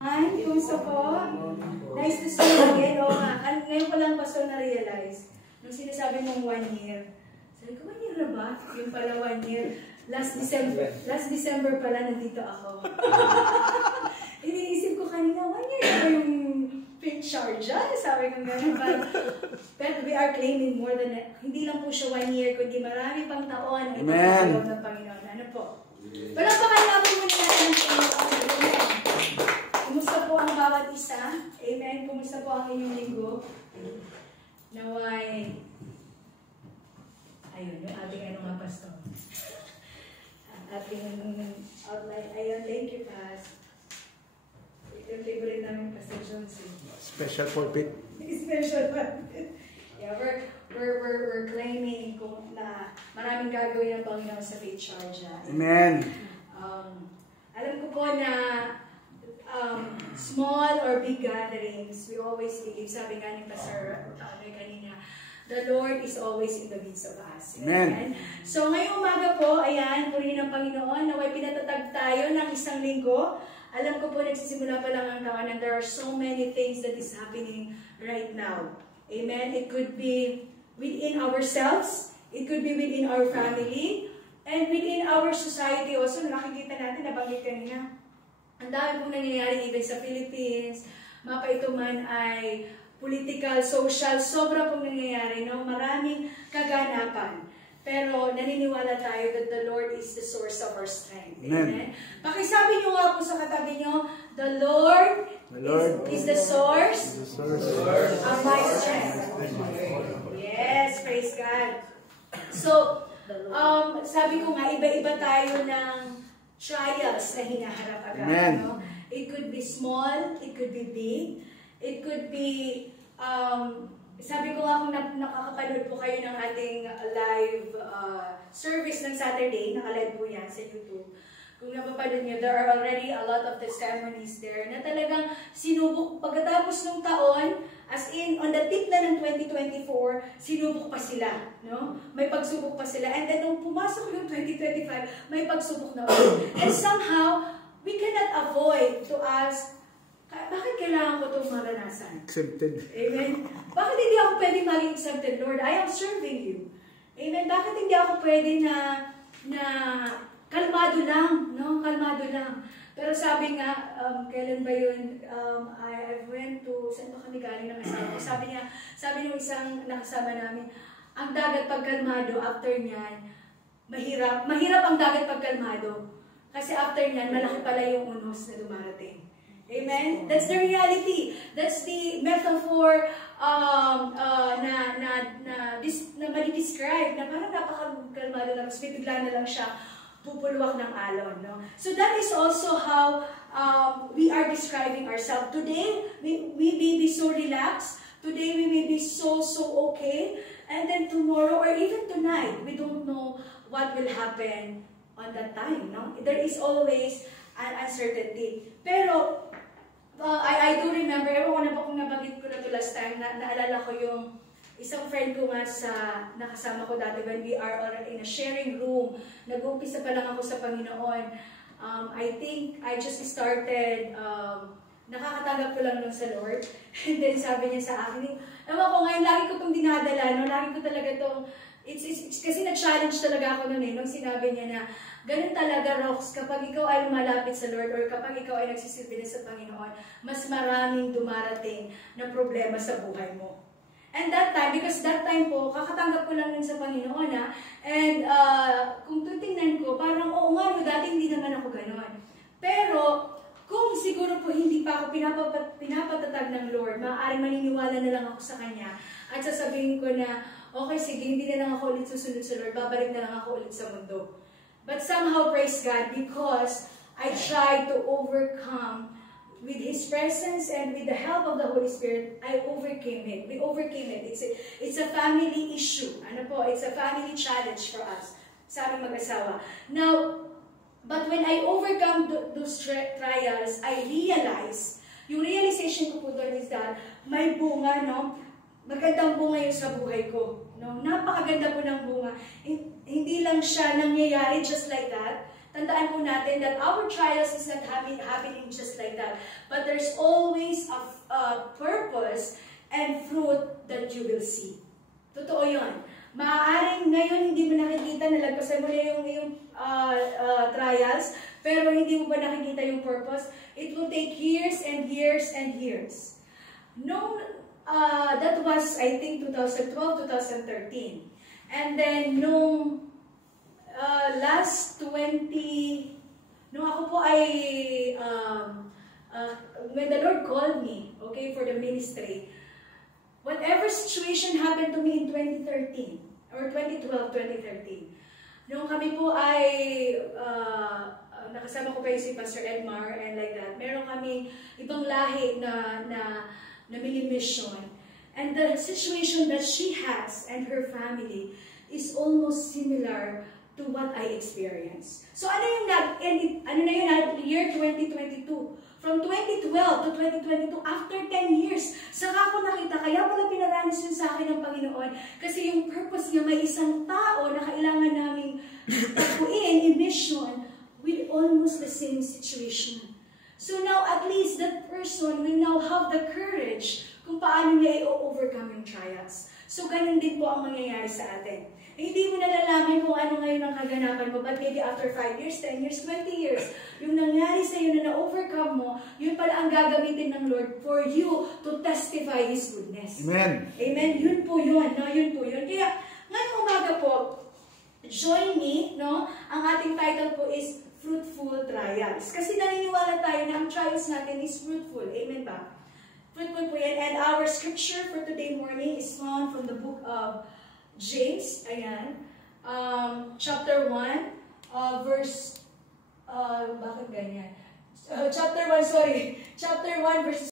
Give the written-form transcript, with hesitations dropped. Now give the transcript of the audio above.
Hi, kumusta po? Nice to see you again. Oo nga, ngayon ko lang pa na-realize, nung sinasabi mong 1 year, sabi ko, 1 year na ba? Yung pala 1 year. Last December pala nandito ako. Iniisip ko kanina, 1 year na yung Prince Sharjah. Sabi ko gano'n pa. Pero we are claiming more than, hindi lang po siya 1 year, kundi marami pang taon na ipagkaloob ng Panginoon. Ano po? Palakpakan namin muna natin ang Panginoon. Kumusta po ang bawat isa? Amen. Kumusta po ang inyong linggo? Naway. Ayun, yung ating ano nga, Pastor. Ating outline. Ayun, thank you, Pas. Ito yung favorite namin, Pastor Johnson. Special pulpit. Special pulpit. Yeah, we're claiming na maraming gagawin ng Panginoon sa Faith Sharjah. Amen. Alam ko po na small or big gatherings, we always believe, sabi nga ni Pastor kanina, the Lord is always in the midst of us. Amen. So ngayong umaga po, ayan, purihin ng Panginoon, naway pinatatag tayo ng isang linggo. Alam ko po, nagsisimula pa lang ang taon and there are so many things that is happening right now. Amen. It could be within ourselves, it could be within our family, and within our society also. Nakikita natin, nabanggit kanina, ang dami pong nangyayari even sa Philippines, mapa ito man ay political, social, sobra pong nangyayari, no? Maraming kaganapan. Pero naniniwala tayo that the Lord is the source of our strength. Amen? Pakisabi nyo nga po sa katabi nyo, the Lord is the source of my strength. Yes, praise God. So, sabi ko nga, iba-iba tayo ng trials na hinaharap agad. No? It could be small, it could be big, it could be, sabi ko nga kung nakakapanood po kayo ng ating live service ng Saturday, naka-live po yan sa YouTube. Kung napapanood nyo, there are already a lot of testimonies there na talagang sinubok pagkatapos ng taon, as in, on the tip na ng 2024, sinubok pa sila. No? May pagsubok pa sila. And then, nung pumasok yung 2025, may pagsubok na ulit. And somehow, we cannot avoid to ask, bakit kailangan ko itong maranasan? Accepted. Amen? Bakit hindi ako pwede maging accepted, Lord? I am serving you. Amen? Bakit hindi ako pwede na kalmado lang, no? Kalmado lang. Pero sabi nga, kailan ba yun, I went to, saan ba kami galing ng asawa? Sabi nung isang nakasama namin, ang dagat pagkalmado, after niyan, mahirap ang dagat pagkalmado. Kasi after niyan, malaki pala yung unos na dumarating. Amen? That's the reality. That's the metaphor na mali-describe, na parang napakakalmado lang, tapos bibigla na lang siya pupulwak ng alon. No? So that is also how we are describing ourselves. Today, we may be so relaxed. Today, we may be so okay. And then tomorrow, or even tonight, we don't know what will happen on that time. No? There is always an uncertainty. Pero, I do remember, ewan ko na ba kung nabanggit ko na to last time, naalala ko yung isang friend ko nga nakasama ko dati when we are already in a sharing room. Nag-umpisa pa lang ako sa Panginoon. I think I just started, nakakatanggap ko lang nun sa Lord. And then sabi niya sa akin, ewan ko ngayon, lagi ko itong dinadala, no? Lagi ko talaga itong, kasi na-challenge talaga ako nun nung sinabi niya na, ganun talaga, Rox, kapag ikaw ay lumalapit sa Lord or kapag ikaw ay nagsisilbi na sa Panginoon, mas maraming dumarating na problema sa buhay mo. And that time, because that time po, kakatanggap ko lang nun sa Panginoon, and kung tutingnan ko, parang, oo nga, no, dati hindi naman ako ganon. Pero, kung siguro po hindi pa ako pinapatatag ng Lord, maaaring maniniwala na lang ako sa Kanya, at sasabihin ko na, okay, sige, hindi na lang ako ulit susunod sa Lord, babalik na lang ako ulit sa mundo. But somehow, praise God, because I tried to overcome with His presence and with the help of the Holy Spirit, I overcame it. We overcame it. It's a family issue. Ano po? It's a family challenge for us. Sa aming mag-asawa. Now, but when I overcome those trials, I realized, yung realization ko po doon is that may bunga, no? Magandang bunga yun sa buhay ko. No? Napakaganda po ng bunga. Hindi lang siya nangyayari just like that. tandaan po natin that our trials is not happening just like that. But there's always a purpose and fruit that you will see. Totoo yun. Maaaring ngayon hindi mo nakikita, nalagpasan mo na yung trials, pero hindi mo ba nakikita yung purpose? It will take years and years and years. That was, I think, 2012, 2013. And then, nung last 20, nung ako po ay, when the Lord called me, okay, for the ministry, whatever situation happened to me in 2013, or 2012, 2013, nung kami po ay, nakasama ko pa si Pastor Edmar, and like that, meron kami ibang lahi na mini-mission. And the situation that she has and her family is almost similar to what I experienced. So ano yung year 2022? From 2012 to 2022, after 10 years, saka ko nakita, kaya pala pinaranas yun sa akin ng Panginoon. Kasi yung purpose niya, may isang tao na kailangan naming tapuin in mission with almost the same situation. So now, at least that person will now have the courage kung paano niya i-overcome yung trials. So, ganun din po ang mangyayari sa atin. Hindi mo nalalaman kung ano ngayon ang kaganapan mo, but maybe after 5 years, 10 years, 20 years, yung nangyari sa iyo na na-overcome mo, yun pala ang gagamitin ng Lord for you to testify His goodness. Amen. Amen. Yun po yun. No? Yun po yun. Kaya, ngayong umaga po, join me, no? Ang ating title po is Fruitful Trials. Kasi naniniwala tayo na ang trials natin is fruitful. Amen ba? Fruitful po yan. And our scripture for today morning is found from the book of James, ayan, chapter 1, verse, bakit ganyan? Chapter 1, verses